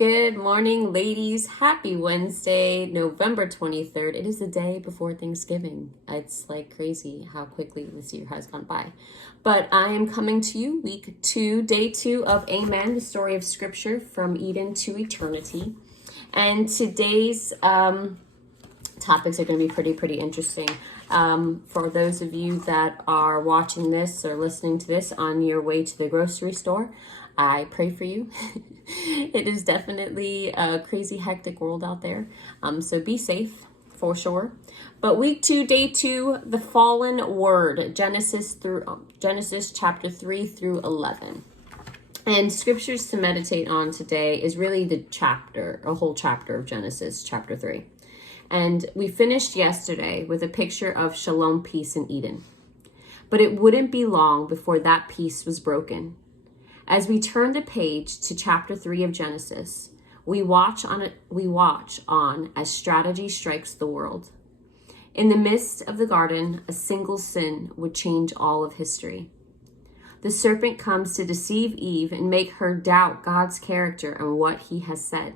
Good morning, ladies. Happy Wednesday, November 23rd. It is the day before Thanksgiving. It's like crazy how quickly this year has gone by. But I am coming to you week 2, day 2 of Amen, the story of Scripture from Eden to eternity. And today's topics are going to be pretty interesting. For those of you that are watching this or listening to this on your way to the grocery store, I pray for you. It is definitely a crazy, hectic world out there. So be safe for sure. But week 2, day 2, the fallen word, Genesis chapter 3 through 11. And scriptures to meditate on today is really a whole chapter of Genesis chapter 3. And we finished yesterday with a picture of shalom, peace in Eden. But it wouldn't be long before that peace was broken. As we turn the page to chapter 3 of Genesis, we watch on as strategy strikes the world. In the midst of the garden, a single sin would change all of history. The serpent comes to deceive Eve and make her doubt God's character and what he has said.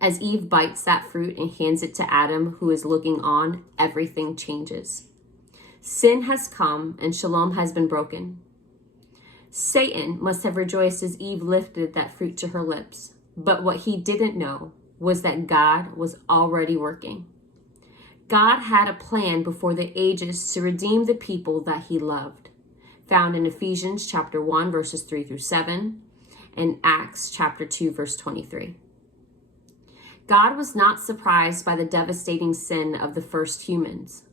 As Eve bites that fruit and hands it to Adam, who is looking on, everything changes. Sin has come and shalom has been broken. Satan must have rejoiced as Eve lifted that fruit to her lips. But what he didn't know was that God was already working. God had a plan before the ages to redeem the people that he loved, found in Ephesians chapter 1, verses 3 through 7, and Acts chapter 2, verse 23. God was not surprised by the devastating sin of the first humans.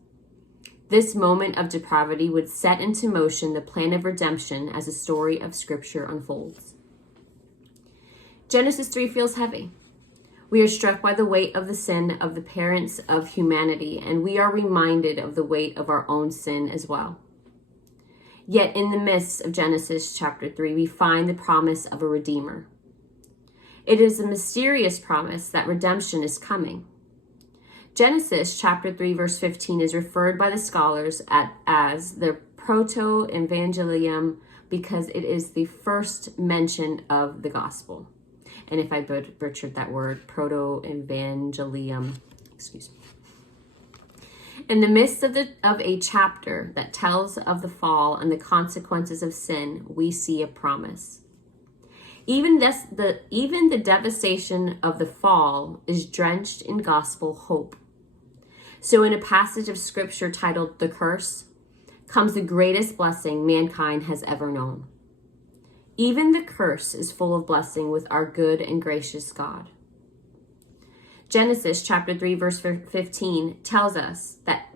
This moment of depravity would set into motion the plan of redemption as the story of Scripture unfolds. Genesis 3 feels heavy. We are struck by the weight of the sin of the parents of humanity, and we are reminded of the weight of our own sin as well. Yet in the midst of Genesis chapter 3, we find the promise of a Redeemer. It is a mysterious promise that redemption is coming. Genesis chapter 3 verse 15 is referred by the scholars as the proto-evangelium because it is the first mention of the gospel. And if I butchered that word, proto-evangelium, excuse me. In the midst of a chapter that tells of the fall and the consequences of sin, we see a promise. Even the devastation of the fall is drenched in gospel hope. So in a passage of scripture titled The Curse, comes the greatest blessing mankind has ever known. Even the curse is full of blessing with our good and gracious God. Genesis chapter 3 verse 15 tells us that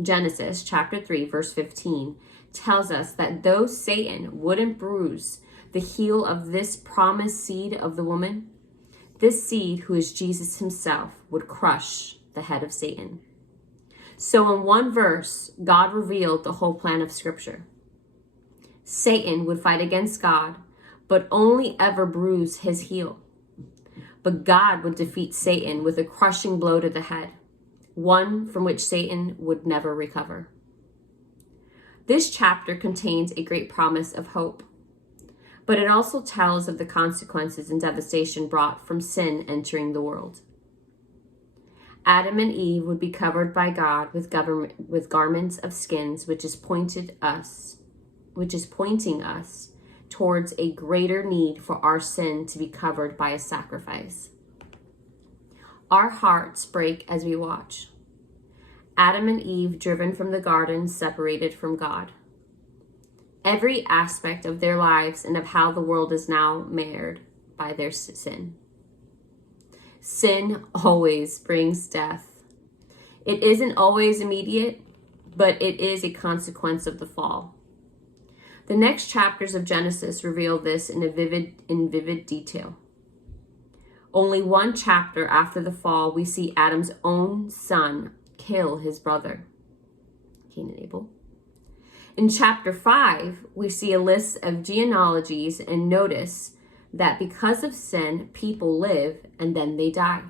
Genesis chapter 3 verse 15 tells us that though Satan wouldn't bruise the heel of this promised seed of the woman, this seed, who is Jesus himself, would crush the head of Satan. So in one verse, God revealed the whole plan of Scripture. Satan would fight against God, but only ever bruise his heel. But God would defeat Satan with a crushing blow to the head, one from which Satan would never recover. This chapter contains a great promise of hope, but it also tells of the consequences and devastation brought from sin entering the world. Adam and Eve would be covered by God with garments of skins, which is pointing us towards a greater need for our sin to be covered by a sacrifice. Our hearts break as we watch. Adam and Eve driven from the garden, separated from God. Every aspect of their lives and of how the world is now marred by their sin. Sin always brings death. It isn't always immediate, but it is a consequence of the fall. The next chapters of Genesis reveal this in vivid detail. Only one chapter after the fall, we see Adam's own son kill his brother, Cain and Abel. In chapter 5, we see a list of genealogies and notice that because of sin, people live and then they die.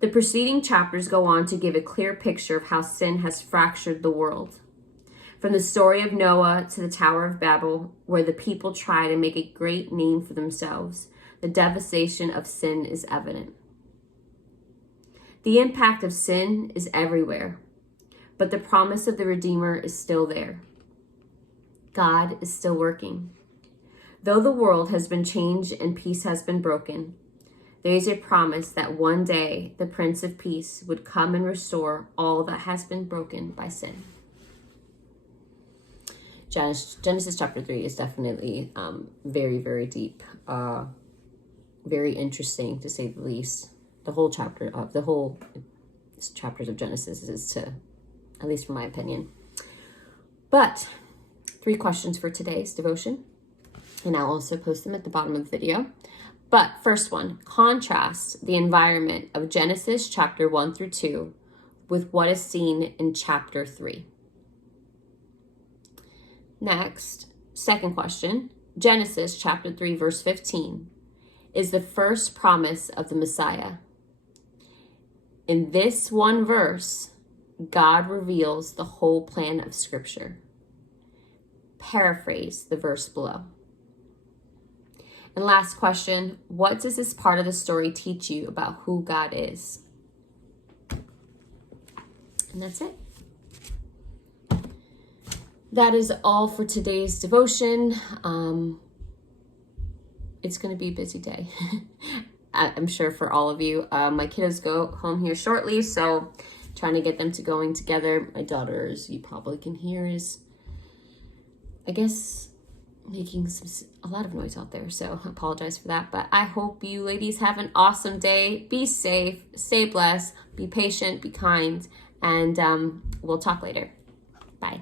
The preceding chapters go on to give a clear picture of how sin has fractured the world. From the story of Noah to the Tower of Babel, where the people try to make a great name for themselves, the devastation of sin is evident. The impact of sin is everywhere, but the promise of the Redeemer is still there. God is still working. Though the world has been changed and peace has been broken, there is a promise that one day the Prince of Peace would come and restore all that has been broken by sin. Genesis chapter 3 is definitely very, very deep, very interesting to say the least. The whole chapters of Genesis is to, at least from my opinion. But 3 questions for today's devotion, and I'll also post them at the bottom of the video. But first one, contrast the environment of Genesis chapter 1 through 2 with what is seen in chapter 3. Next, second question, Genesis chapter 3 verse 15 is the first promise of the Messiah. In this one verse, God reveals the whole plan of Scripture. Paraphrase the verse below. And last question, what does this part of the story teach you about who God is? And that's it. That is all for today's devotion. It's going to be a busy day. I'm sure for all of you. My kiddos go home here shortly, so trying to get them to going together. My daughter, as you probably can hear, is, I guess, making a lot of noise out there, so I apologize for that. But I hope you ladies have an awesome day. Be safe, stay blessed, be patient, be kind, and we'll talk later. Bye.